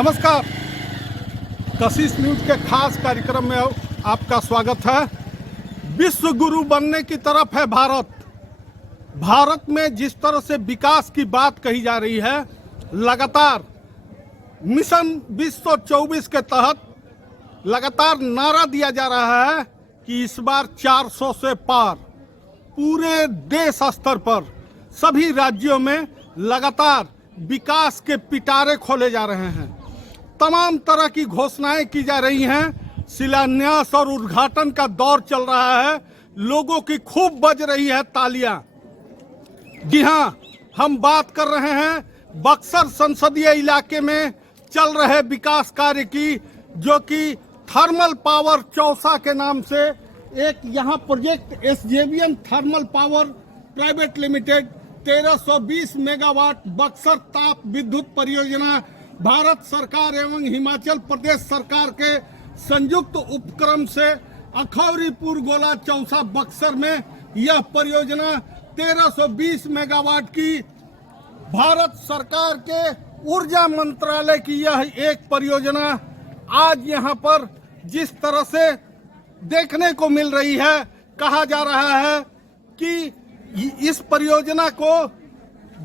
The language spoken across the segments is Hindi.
नमस्कार, कशिश न्यूज के खास कार्यक्रम में आपका स्वागत है। विश्व गुरु बनने की तरफ है भारत। भारत में जिस तरह से विकास की बात कही जा रही है, लगातार मिशन 2024 के तहत लगातार नारा दिया जा रहा है कि इस बार 400 से पार। पूरे देश स्तर पर सभी राज्यों में लगातार विकास के पिटारे खोले जा रहे हैं। तमाम तरह की घोषणाएं की जा रही हैं। शिलान्यास और उद्घाटन का दौर चल रहा है। लोगों की खूब बज रही है तालियां। जी हां, हम बात कर रहे हैं बक्सर संसदीय इलाके में चल रहे विकास कार्य की, जो कि थर्मल पावर चौसा के नाम से एक यहाँ project SJVN thermal power private limited 1320 megawatt Buxar ताप विद्युत परियोजना भारत सरकार एवं हिमाचल प्रदेश सरकार के संयुक्त उपक्रम से अखौरीपुर गोला चौसा बक्सर में यह परियोजना 1320 मेगावाट की भारत सरकार के ऊर्जा मंत्रालय की यह एक परियोजना आज यहाँ पर जिस तरह से देखने को मिल रही है, कहा जा रहा है कि इस परियोजना को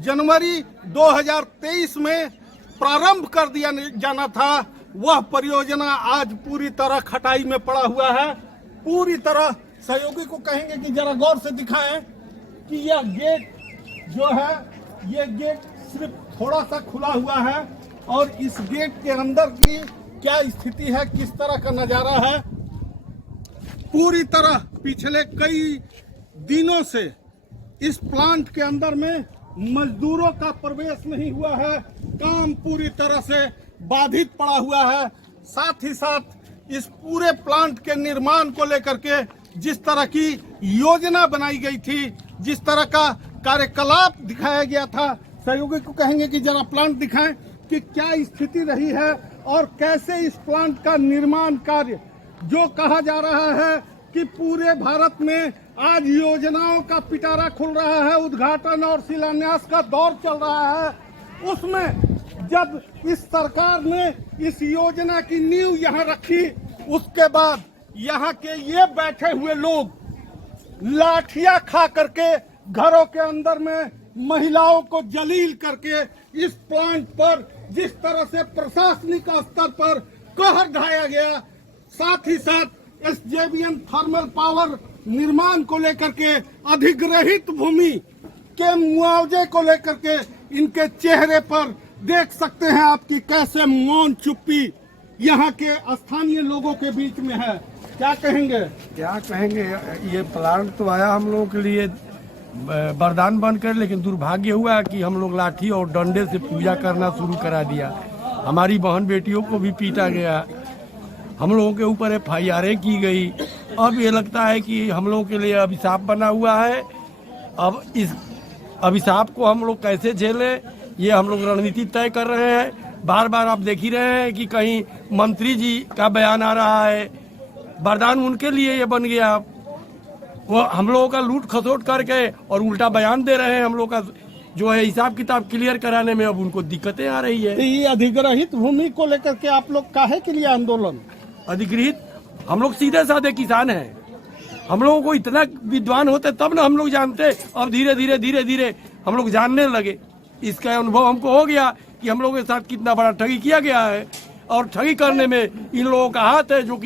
जनवरी 2023 में प्रारंभ कर दिया जाना था। वह परियोजना आज पूरी तरह खटाई में पड़ा हुआ है। पूरी तरह सहयोगी को कहेंगे कि जरा गौर से दिखाएं कि यह गेट जो है, ये गेट सिर्फ थोड़ा सा खुला हुआ है और इस गेट के अंदर की क्या स्थिति है, किस तरह का नजारा है। पूरी तरह पिछले कई दिनों से इस प्लांट के अंदर में मजदूरों का प्रवेश नहीं हुआ है। काम पूरी तरह से बाधित पड़ा हुआ है। साथ ही साथ इस पूरे प्लांट के निर्माण को लेकर के जिस तरह की योजना बनाई गई थी, जिस तरह का कार्यकलाप दिखाया गया था, सहयोगी को कहेंगे कि जरा प्लांट दिखाएं कि क्या स्थिति रही है और कैसे इस प्लांट का निर्माण कार्य, जो कहा जा रहा है कि पूरे भारत में आज योजनाओं का पिटारा खुल रहा है, उद्घाटन और शिलान्यास का दौर चल रहा है, उसमें जब इस सरकार ने इस योजना की नींव यहाँ रखी, उसके बाद यहाँ के ये बैठे हुए लोग लाठियां खा करके घरों के अंदर में महिलाओं को जलील करके इस प्लांट पर जिस तरह से प्रशासनिक स्तर पर कहर ढाया गया, साथ ही साथ एसजेवीएन थर्मल पावर निर्माण को लेकर के अधिग्रहित भूमि के मुआवजे को लेकर के इनके चेहरे पर देख सकते हैं आपकी कैसे मौन चुप्पी यहाँ के स्थानीय लोगों के बीच में है। क्या कहेंगे? ये प्लांट तो आया हम लोगों के लिए वरदान बनकर, लेकिन दुर्भाग्य हुआ कि हम लोग लाठी और डंडे से पूजा करना शुरू करा दिया। हमारी बहन बेटियों को भी पीटा गया, हम लोगों के ऊपर FIR की गई। अब ये लगता है कि हम लोगों के लिए अभिशाप बना हुआ है। अब इस अभिशाप को हम लोग कैसे झेलें, ये हम लोग रणनीति तय कर रहे हैं। बार बार आप देख ही रहे हैं कि कहीं मंत्री जी का बयान आ रहा है, वरदान उनके लिए ये बन गया। वो हम लोगों का लूट खसोट करके और उल्टा बयान दे रहे हैं। हम लोग का जो है हिसाब किताब क्लियर कराने में अब उनको दिक्कतें आ रही है। ये अधिग्रहित भूमि को लेकर के आप लोग काहे के लिए आंदोलन? अधिग्रहित, हम लोग सीधे साधे किसान हैं। हम लोगों को इतना विद्वान होते तब ना हम लोग जानते। अब धीरे धीरे हम लोग जानने लगे। इसका अनुभव हमको हो गया कि हम लोगों के साथ कितना बड़ा ठगी किया गया है, और ठगी करने में इन लोगों का हाथ है जो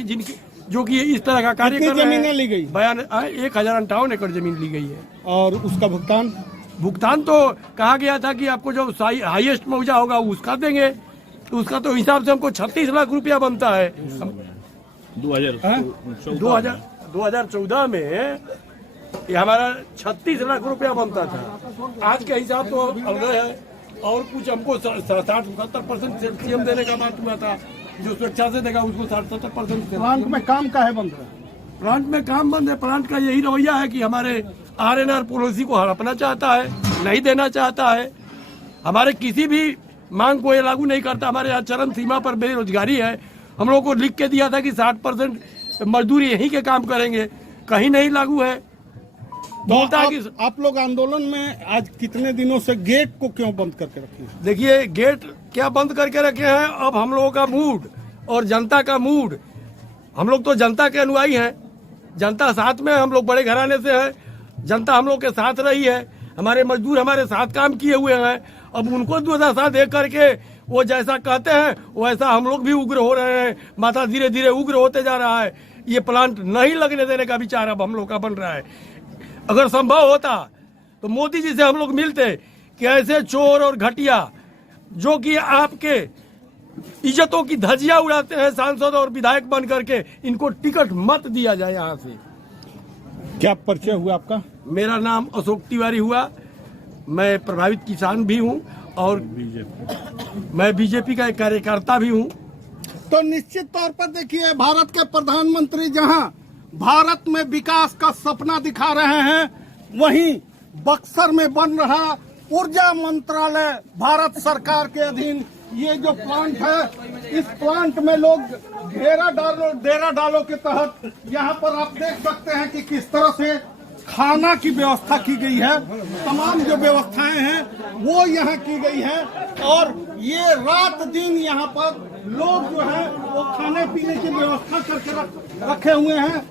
कि इस तरह का कार्य कर रहे हैं। ली गई बयान 1058 एकड़ जमीन ली गई है। और उसका भुगतान तो कहा गया था कि आपको जो हाईएस्ट मुआवजा होगा उसका देंगे। तो उसका तो हिसाब से हमको 36 लाख रुपया बनता है। 2014 में ये हमारा 36 लाख रुपया बनता था। आज के हिसाब तो अलग है। और कुछ हमको 60-70% सीएम देने का बात हुआ था, जो स्वेच्छा से देगा उसको 60-70%। प्लांट में काम काहे बंद है? प्लांट में काम बंद है। प्लांट का यही रवैया है कि हमारे RNR पॉलिसी को हड़पना चाहता है, नहीं देना चाहता है। हमारे किसी भी मांग को ये लागू नहीं करता। हमारे यहाँ चरम सीमा पर बेरोजगारी है। हम लोगों को लिख के दिया था कि 60% मजदूरी यहीं के काम करेंगे, कहीं नहीं लागू है। आप लोग आंदोलन में आज कितने दिनों से गेट को क्यों बंद करके रखे? देखिए, गेट क्या बंद करके रखे हैं? अब हम लोगों का मूड और जनता का मूड, हम लोग तो जनता के अनुयायी हैं, जनता साथ में, हम लोग बड़े घराने से हैं, जनता हम लोग के साथ रही है, हमारे मजदूर हमारे साथ काम किए हुए हैं। अब उनको दुर्दशा देख करके वो जैसा कहते हैं वैसा हम लोग भी उग्र हो रहे हैं, माथा धीरे धीरे उग्र होते जा रहा है। ये प्लांट नहीं लगने देने का विचार अब हम लोग का बन रहा है। अगर संभव होता तो मोदी जी से हम लोग मिलते कि ऐसे चोर और घटिया जो कि आपके इज्जतों की धज्जियां उड़ाते हैं सांसद और विधायक बन करके, इनको टिकट मत दिया जाए यहाँ से। क्या परिचय हुआ आपका? मेरा नाम अशोक तिवारी हुआ, मैं प्रभावित किसान भी हूँ और मैं बीजेपी का एक कार्यकर्ता भी हूँ। तो निश्चित तौर पर देखिए, भारत के प्रधानमंत्री जहां भारत में विकास का सपना दिखा रहे हैं, वहीं बक्सर में बन रहा ऊर्जा मंत्रालय भारत सरकार के अधीन ये जो प्लांट है, इस प्लांट में लोग डेरा डालो के तहत यहाँ पर आप देख सकते हैं कि किस तरह से खाना की व्यवस्था की गई है। तमाम जो व्यवस्थाएं हैं वो यहाँ की गई है और ये रात दिन यहाँ पर लोग जो है वो खाने पीने की व्यवस्था करके रखे हुए हैं।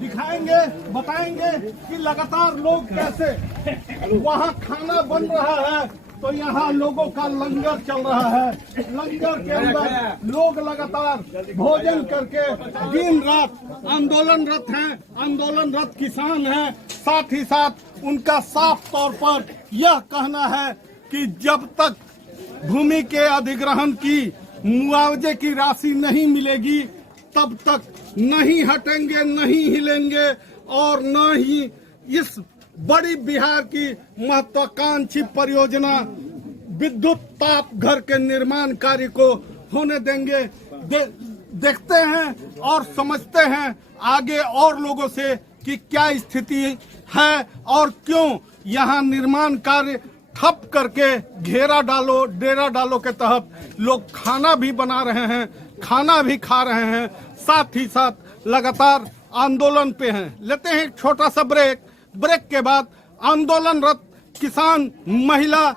दिखाएंगे, बताएंगे कि लगातार लोग कैसे वहाँ खाना बन रहा है, तो यहाँ लोगों का लंगर चल रहा है। लंगर के अंदर लोग लगातार भोजन करके दिन रात आंदोलनरत हैं, आंदोलनरत किसान हैं। साथ ही साथ उनका साफ तौर पर यह कहना है कि जब तक भूमि के अधिग्रहण की मुआवजे की राशि नहीं मिलेगी तब तक नहीं हटेंगे, नहीं हिलेंगे और न ही इस बड़ी बिहार की महत्वाकांक्षी परियोजना विद्युत ताप घर के निर्माण कार्य को होने देंगे। देखते हैं और समझते हैं आगे और लोगों से कि क्या स्थिति है और क्यों यहाँ निर्माण कार्य ठप करके डेरा डालो के तहत लोग खाना भी बना रहे हैं, खाना भी खा रहे हैं, साथ ही साथ लगातार आंदोलन पे हैं। लेते हैं एक छोटा सा ब्रेक के बाद आंदोलनरत किसान महिला,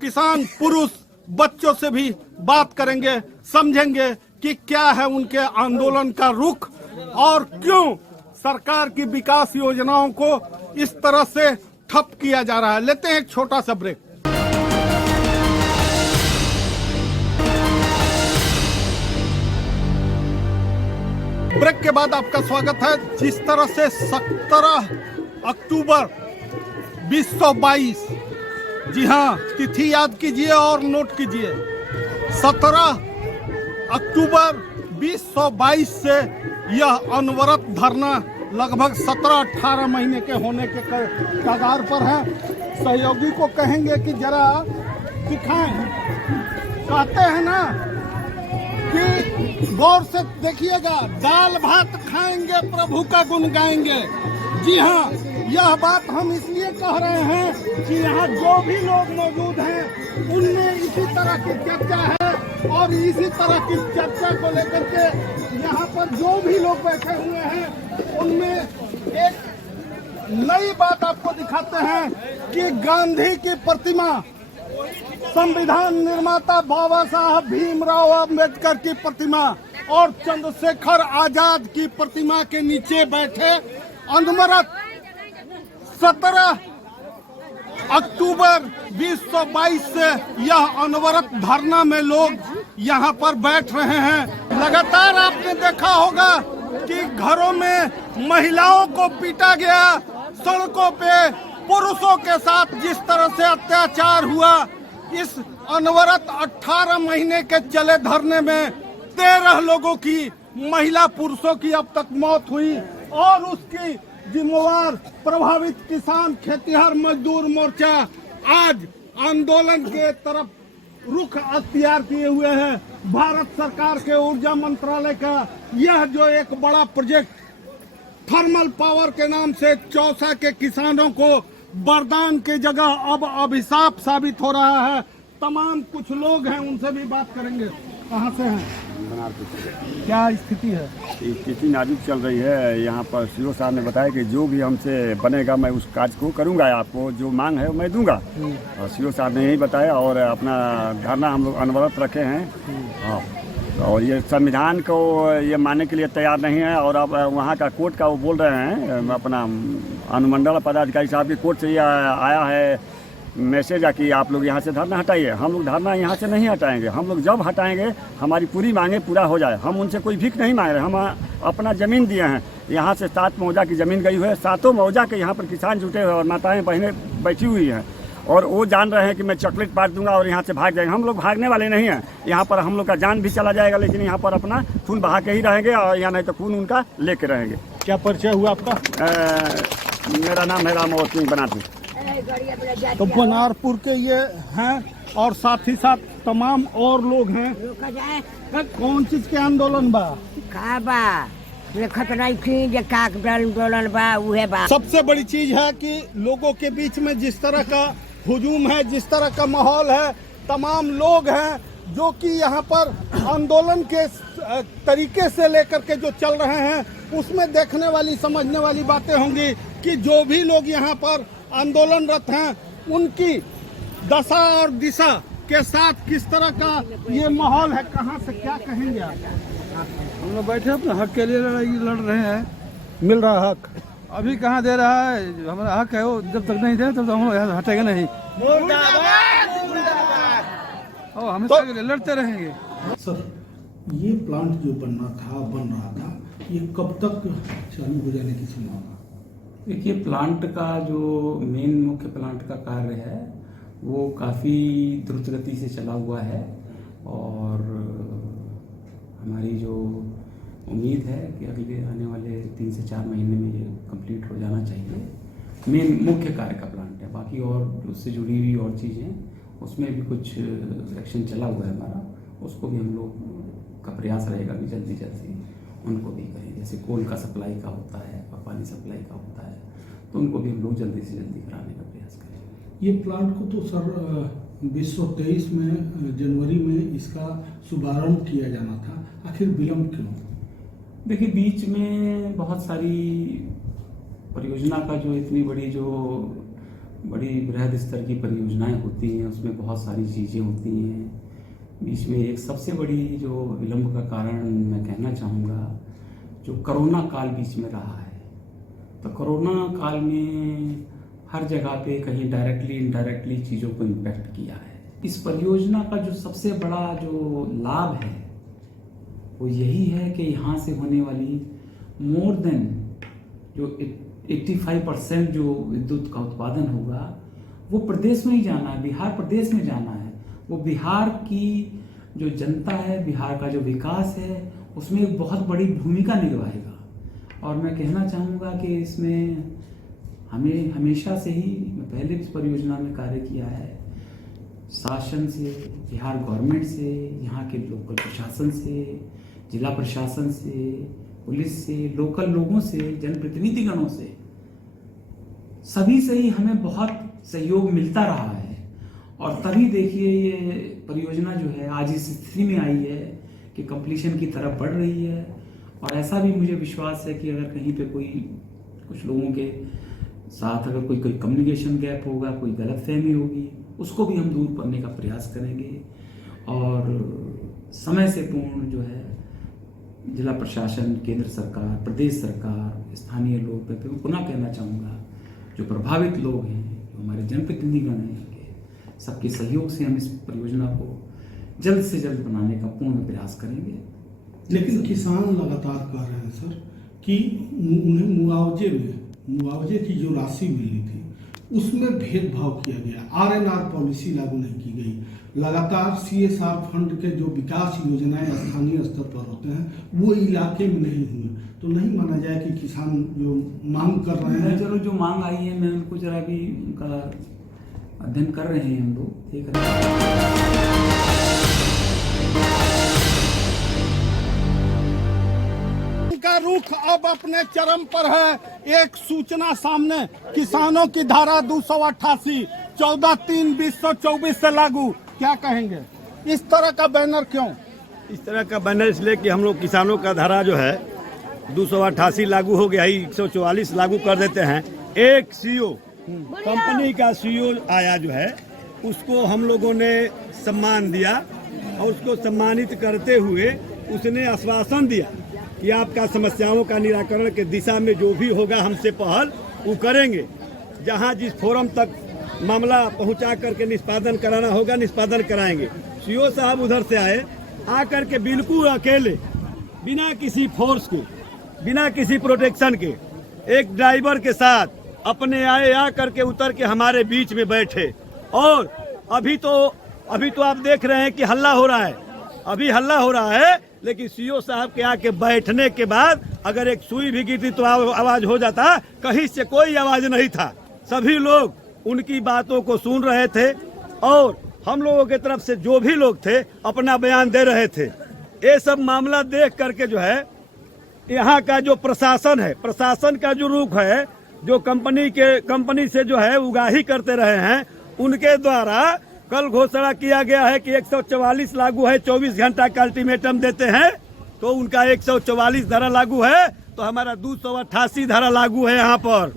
किसान पुरुष, बच्चों से भी बात करेंगे, समझेंगे कि क्या है उनके आंदोलन का रुख और क्यों सरकार की विकास योजनाओं को इस तरह से ठप किया जा रहा है। लेते हैं एक छोटा सा ब्रेक। ब्रेक के बाद आपका स्वागत है। जिस तरह से 17 अक्टूबर 2022, जी हाँ, तिथि याद कीजिए और नोट कीजिए, 17 अक्टूबर 2022 से यह अनवरत धरना लगभग 17-18 महीने के होने के कगार पर है। सहयोगी को कहेंगे कि जरा दिखाएं। कहते हैं ना कि गौर से देखिएगा, दाल भात खाएंगे प्रभु का गुण गाएंगे। जी हाँ, यह बात हम इसलिए कह रहे हैं कि यहाँ जो भी लोग मौजूद हैं उनमें इसी तरह की चर्चा है और इसी तरह की चर्चा को लेकर के यहाँ पर जो भी लोग बैठे हुए हैं उनमें एक नई बात आपको दिखाते हैं कि गांधी की प्रतिमा, संविधान निर्माता बाबा साहब भीमराव अम्बेडकर की प्रतिमा और चंद्रशेखर आजाद की प्रतिमा के नीचे बैठे अनवरत 17 अक्टूबर 2022 से यह अनवरत धरना में लोग यहाँ पर बैठ रहे हैं। लगातार आपने देखा होगा कि घरों में महिलाओं को पीटा गया, सड़कों पे पुरुषों के साथ जिस तरह से अत्याचार हुआ, इस अनवरत 18 महीने के चले धरने में 13 लोगों की, महिला पुरुषों की अब तक मौत हुई और उसकी जिम्मेवार प्रभावित किसान खेतिहर मजदूर मोर्चा आज आंदोलन के तरफ रुख अख्तियार किए हुए हैं। भारत सरकार के ऊर्जा मंत्रालय का यह जो एक बड़ा प्रोजेक्ट थर्मल पावर के नाम से चौसा के किसानों को वरदान की जगह अब अभिशाप साबित हो रहा है। तमाम कुछ लोग हैं, उनसे भी बात करेंगे। कहाँ से हैं? क्या स्थिति है? स्थिति नाजुक चल रही है। यहाँ पर सीओ साहब ने बताया कि जो भी हमसे बनेगा मैं उस कार्य को करूँगा, आपको जो मांग है मैं दूंगा। और सीओ साहब ने यही बताया और अपना धरना हम लोग अनवरत रखे हैं। हाँ, और ये संविधान को ये मानने के लिए तैयार नहीं है। और अब वहाँ का कोर्ट का वो बोल रहे हैं, अपना अनुमंडल पदाधिकारी साहब की कोर्ट से ये आया है मैसेज है कि आप लोग यहाँ से धरना हटाइए। हम लोग धरना यहाँ से नहीं हटाएंगे। हम लोग जब हटाएंगे हमारी पूरी मांगे पूरा हो जाए। हम उनसे कोई भीख नहीं मांग रहे, हम अपना ज़मीन दिए हैं। यहाँ से 7 मौजा की ज़मीन गई हुई है, 7 मौजा के यहाँ पर किसान जुटे हुए और माताएं बहनें बैठी हुई हैं। और वो जान रहे हैं कि मैं चॉकलेट पार दूंगा और यहाँ से भाग जाएंगे। हम लोग भागने वाले नहीं हैं। यहाँ पर हम लोग का जान भी चला जाएगा, लेकिन यहाँ पर अपना खून बहा के ही रहेंगे और या नहीं तो खून उनका लेके रहेंगे। क्या परिचय हुआ आपका? मेरा नाम है रामोहर सिंह बनाती। तो बनारपुर के ये हैं और साथ ही साथ तमाम और लोग हैं। कौन चीज के आंदोलन बा? का बा लिखत नहीं थी जे का आंदोलन बा उहे बा। सबसे बड़ी चीज है कि लोगों के बीच में जिस तरह का हुजूम है, जिस तरह का माहौल है, तमाम लोग हैं जो कि यहाँ पर आंदोलन के तरीके से लेकर के जो चल रहे हैं, उसमें देखने वाली समझने वाली बातें होंगी कि जो भी लोग यहाँ पर आंदोलनरत हैं उनकी दशा और दिशा के साथ किस तरह का ये माहौल है। कहाँ से क्या कहेंगे आप? हम लोग बैठे अपने हक के लिए लड़ाई लड़ रहे हैं। मिल रहा हक अभी कहाँ दे रहा है? हमारा हक है, वो जब तक नहीं दे तब तक हम लोग यहाँ से हटेंगे नहीं। और हमेशा के लिए लड़ते रहेंगे। सर, ये प्लांट जो बन रहा था, ये कब तक चालू हो जाने की संभावना? देखिए, प्लांट का जो मेन मुख्य प्लांट का कार्य है वो काफ़ी द्रुत गति से चला हुआ है और हमारी जो उम्मीद है कि अगले आने वाले 3 से 4 महीने में ये कंप्लीट हो जाना चाहिए। मेन मुख्य कार्य का प्लांट है। बाकी और उससे जुड़ी हुई और चीज़ें उसमें भी कुछ एक्शन चला हुआ है हमारा, उसको भी हम लोग का प्रयास रहेगा कि जल्दी जल्दी उनको भी करें। जैसे कोल का सप्लाई का होता है और पानी सप्लाई का होता है, तो उनको भी हम लोग जल्दी से जल्दी कराने का प्रयास करें। ये प्लांट को तो सर 2023 में जनवरी में इसका शुभारंभ किया जाना था, आखिर विलंब क्यों? देखिए, बीच में बहुत सारी परियोजना का जो इतनी बड़ी बृहद स्तर की परियोजनाएं होती हैं, उसमें बहुत सारी चीज़ें होती हैं। बीच में एक सबसे बड़ी जो विलंब का कारण मैं कहना चाहूँगा, जो कोरोना काल बीच में रहा है। तो कोरोना काल में हर जगह पे कहीं डायरेक्टली इनडायरेक्टली चीज़ों को इम्पैक्ट किया है। इस परियोजना का जो सबसे बड़ा जो लाभ है वो यही है कि यहाँ से होने वाली मोर देन जो 85% जो विद्युत का उत्पादन होगा वो प्रदेश में ही जाना है, बिहार प्रदेश में जाना है। वो बिहार की जो जनता है, बिहार का जो विकास है, उसमें एक बहुत बड़ी भूमिका निभाएगा। और मैं कहना चाहूँगा कि इसमें हमें हमेशा से ही, मैं पहले इस परियोजना में कार्य किया है, शासन से, बिहार गवर्नमेंट से, यहाँ के लोकल प्रशासन से, जिला प्रशासन से, पुलिस से, लोकल लोगों से, जनप्रतिनिधिगणों से, सभी से ही हमें बहुत सहयोग मिलता रहा है। और तभी देखिए ये परियोजना जो है आज इस स्थिति में आई है कि कंप्लीशन की तरफ बढ़ रही है। और ऐसा भी मुझे विश्वास है कि अगर कहीं पे कुछ लोगों के साथ अगर कोई कम्युनिकेशन गैप होगा, कोई गलतफहमी होगी, उसको भी हम दूर करने का प्रयास करेंगे। और समय से पूर्ण जो है जिला प्रशासन, केंद्र सरकार, प्रदेश सरकार, स्थानीय लोग, मैं पुनः कहना चाहूँगा जो प्रभावित लोग हैं, जो हमारे जनप्रतिनिधिगण हैं, सबके सहयोग से हम इस परियोजना को जल्द से जल्द बनाने का पूर्ण प्रयास करेंगे। लेकिन किसान लगातार कह रहे हैं सर कि उन्हें मुआवजे की जो राशि मिली थी उसमें भेदभाव किया गया, आरएनआर पॉलिसी लागू नहीं की गई। लगातार सीएसआर फंड के जो विकास योजनाएं स्थानीय स्तर पर होते हैं वो इलाके में नहीं हुई, तो नहीं माना जाए कि किसान जो मांग कर रहे हैं। चलो, जो मांग आई है मैं उनको जरा भी उनका अध्ययन कर रहे हैं, हम लोग देख रहे हैं। का रुख अब अपने चरम पर है। एक सूचना सामने, किसानों की धारा 288 14/3/2024 से लागू, क्या कहेंगे? इस तरह का बैनर क्यों? इस तरह का बैनर इसलिए कि हम लोग किसानों का धारा जो है 288 लागू हो गया है, 144 लागू कर देते हैं। एक सीईओ कंपनी का सीईओ आया जो है उसको हम लोगों ने सम्मान दिया और उसको सम्मानित करते हुए उसने आश्वासन दिया कि आपका समस्याओं का निराकरण के दिशा में जो भी होगा हमसे पहल वो करेंगे। जहां जिस फोरम तक मामला पहुंचा करके निष्पादन कराना होगा निष्पादन कराएंगे। सीईओ साहब उधर से आए, आकर के बिल्कुल अकेले बिना किसी फोर्स के बिना किसी प्रोटेक्शन के एक ड्राइवर के साथ अपने आए आ करके उतर के हमारे बीच में बैठे। और अभी तो आप देख रहे हैं कि हल्ला हो रहा है, अभी हल्ला हो रहा है, लेकिन सीईओ साहब के आके बैठने के बाद अगर एक सुई भी गिरती तो आवाज हो जाता। कहीं से कोई आवाज नहीं था, सभी लोग उनकी बातों को सुन रहे थे और हम लोगों की तरफ से जो भी लोग थे अपना बयान दे रहे थे। ये सब मामला देख करके जो है यहाँ का जो प्रशासन है, प्रशासन का जो रुख है, जो कंपनी से जो है उगाही करते रहे हैं, उनके द्वारा कल घोषणा किया गया है कि 144 लागू है, 24 घंटा का अल्टीमेटम देते हैं। तो उनका 144 धारा लागू है, तो हमारा 288 धारा लागू है। यहाँ पर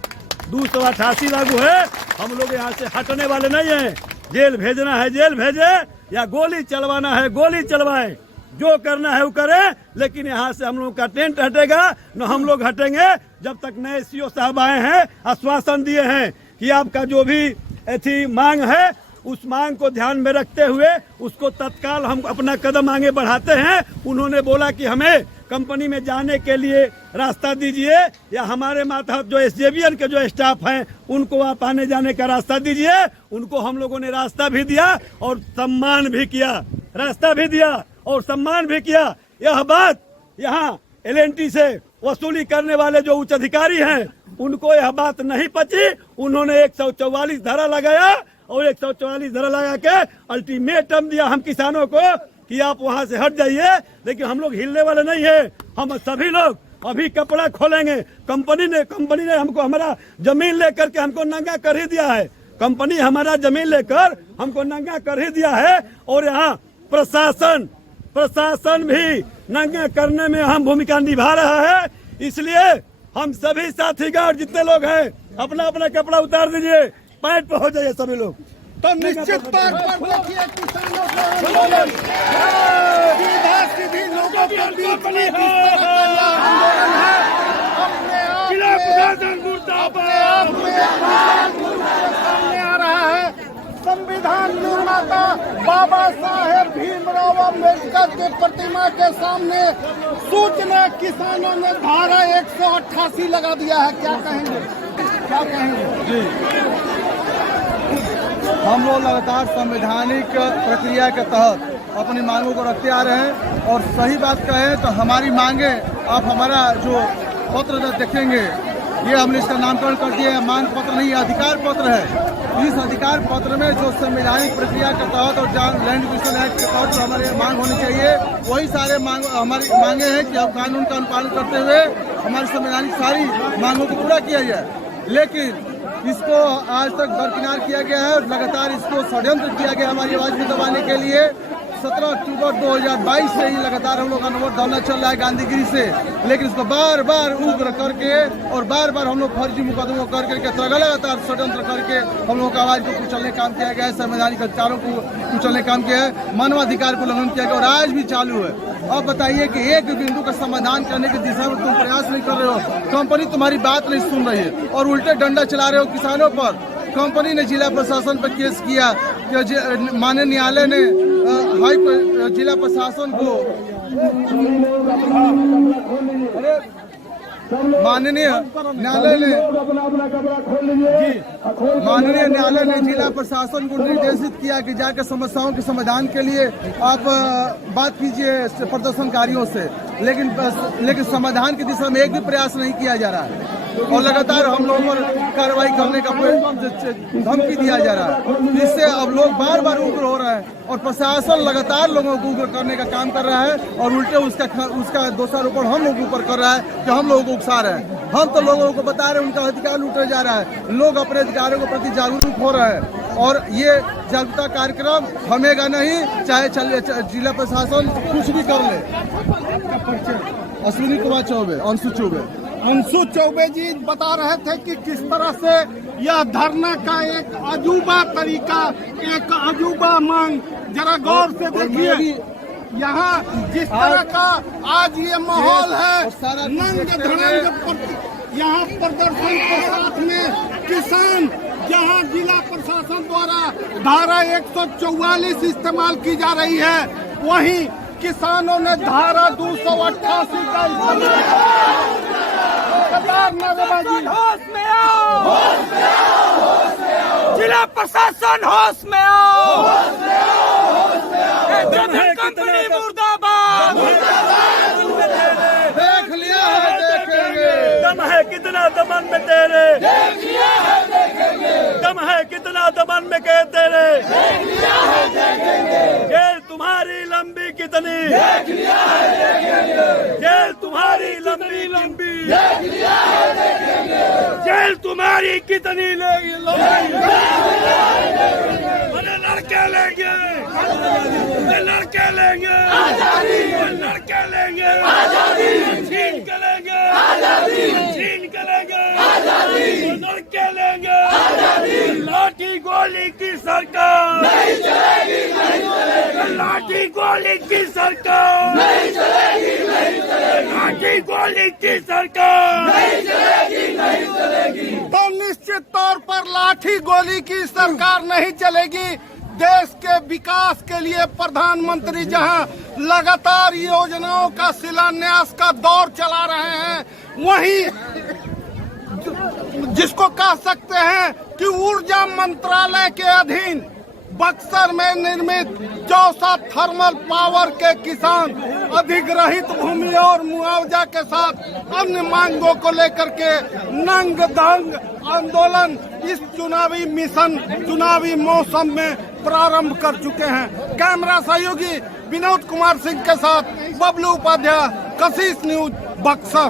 288 लागू है। हम लोग यहाँ से हटने वाले नहीं हैं। जेल भेजना है जेल भेजे, या गोली चलवाना है गोली चलवाए, जो करना है वो करें, लेकिन यहाँ से हम लोग का टेंट हटेगा न हम लोग हटेंगे जब तक नए सीईओ साहब आए हैं, आश्वासन दिए हैं कि आपका जो भी ऐसी मांग है उस मांग को ध्यान में रखते हुए उसको तत्काल हम अपना कदम आगे बढ़ाते हैं। उन्होंने बोला कि हमें कंपनी में जाने के लिए रास्ता दीजिए, या हमारे माता जो एसजेवीएन के जो स्टाफ हैं उनको आप आने जाने का रास्ता दीजिए। उनको हम लोगों ने रास्ता भी दिया और सम्मान भी किया, रास्ता भी दिया और सम्मान भी किया। यह बात यहाँ एलएनटी से वसूली करने वाले जो उच्च अधिकारी हैं उनको यह बात नहीं पची। उन्होंने 144 धारा लगाया और 144 धारा लगा के अल्टीमेटम दिया हम किसानों को कि आप वहां से हट जाइए। लेकिन हम लोग हिलने वाले नहीं है। हम सभी लोग अभी कपड़ा खोलेंगे। कंपनी ने हमको हमारा जमीन लेकर के हमको नंगा कर ही दिया है। कंपनी हमारा जमीन लेकर हमको नंगा कर ही दिया है और यहाँ प्रशासन भी नंगा करने में अहम भूमिका निभा रहा है। इसलिए हम सभी साथीगण जितने लोग हैं अपना अपना कपड़ा उतार दीजिए, पैंट पे हो जाइए सभी लोग। तो निश्चित तौर पर देखिए किसानों को सीधी लोगों के बीच में किस तरह का यह आंदोलन है, अपने आप में सामने आ रहा है। संविधान निर्माता बाबा साहेब भीमराव अम्बेडकर के प्रतिमा के सामने सूचना किसानों ने धारा 188 लगा दिया है। क्या कहेंगे? जी, हम लोग लगातार संवैधानिक प्रक्रिया के तहत अपनी मांगों को रखते आ रहे हैं। और सही बात कहें तो हमारी मांगे, आप हमारा जो पत्र देखेंगे, ये हमने इसका नामकरण कर दिया है, मांग पत्र नहीं, अधिकार पत्र है। इस अधिकार पत्र में जो संवैधानिक प्रक्रिया के तहत और लैंड एक्विजिशन एक्ट के तहत जो हमारे मांग होनी चाहिए, वही सारे हमारी मांगे हैं कि अब कानून का अनुपालन करते हुए हमारी संवैधानिक सारी मांगों को पूरा किया जाए। लेकिन इसको आज तक दरकिनार किया गया है और लगातार इसको षड्यंत्र किया गया हमारी आवाज को दबाने के लिए। 17 अक्टूबर 2022 से ही लगातार हम लोग का नंबर धरना चल रहा है गांधीगिरी से, लेकिन इसको बार बार उग्र करके और बार बार हम लोग फर्जी मुकदमों करके लगातार षड्यंत्र करके हम लोगों का आवाज को कुचलने काम किया गया है, संवैधानिक अधिकारों को कुचलने काम किया है, मानवाधिकार को उल्लंघन किया गया और आज भी चालू है। अब बताइए कि एक बिंदु का समाधान करने की दिशा में तुम प्रयास नहीं कर रहे हो, कंपनी तुम्हारी बात नहीं सुन रही है और उल्टे डंडा चला रहे हो किसानों पर। कंपनी ने जिला प्रशासन पर केस किया कि माननीय न्यायालय ने जिला प्रशासन को माननीय न्यायालय ने जिला प्रशासन को निर्देशित किया कि जाकर समस्याओं के समाधान के लिए आप बात कीजिए प्रदर्शनकारियों से, लेकिन समाधान की दिशा में एक भी प्रयास नहीं किया जा रहा है और लगातार हम लोगों पर कार्रवाई करने का धमकी दिया जा रहा है। इससे अब लोग बार बार उग्र हो रहे हैं और प्रशासन लगातार लोगों को उग्र करने का काम कर रहा है और उल्टे उसका दोषारोपण हम लोगों ऊपर कर रहा है कि हम लोगों को उकसा रहे हैं। हम तो लोगों को बता रहे हैं उनका अधिकार लूटा जा रहा है, लोग अपने अधिकारों के प्रति जागरूक हो रहे हैं और ये जागरूकता कार्यक्रम थमेगा नहीं, चाहे जिला प्रशासन कुछ भी कर ले। अश्विनी कुमार चौबे, अंशु चौबे। अंशु चौबे जी बता रहे थे कि किस तरह से यह धरना का एक अजूबा तरीका, एक अजूबा मांग, जरा गौर से देखिए यहाँ जिस तरह का आज ये माहौल है, नंग धड़ंग यहाँ प्रदर्शन के साथ में किसान, जहाँ जिला प्रशासन द्वारा धारा 144 इस्तेमाल की जा रही है, वहीं किसानों ने धारा 288 का होश में आओ, जिला प्रशासन होश में आओ, कंपनी मुर्दाबाद, देख लिया है देखेंगे, दम है कितना दमन में तेरे, देख लिया है देखेंगे, दम है कितना दमन में कह तेरे, देख लिया है देखेंगे, जेल तुम्हारी लंबी कितनी, देख लिया है देखेंगे, जेल तुम्हारी लंबी लंबी, देख लिया है देखेंगे, जेल तुम्हारी कितनी लेगी लंबी, अरे लड़के लेंगे, अरे लड़के लेंगे, अरे लड़के लेंगे, छीन के लेंगे, छीन के लेंगे, लड़के लेंगे, लाठी गोली की सरकार नहीं चलेगी, नहीं चलेगी, लाठी गोली की सरकार नहीं चलेगी, नहीं चलेगी, लाठी गोली की सरकार नहीं चलेगी, नहीं चलेगी। तो निश्चित तौर पर लाठी गोली की सरकार नहीं चलेगी। देश के विकास के लिए प्रधानमंत्री जहां लगातार योजनाओं का शिलान्यास का दौर चला रहे हैं, वहीं जिसको कह सकते हैं कि ऊर्जा मंत्रालय के अधीन बक्सर में निर्मित चौसा थर्मल पावर के किसान अधिग्रहित भूमि और मुआवजा के साथ अन्य मांगों को लेकर के नंग दंग आंदोलन इस चुनावी मिशन, चुनावी मौसम में प्रारंभ कर चुके हैं। कैमरा सहयोगी विनोद कुमार सिंह के साथ बबलू उपाध्याय, कशिश न्यूज, बक्सर।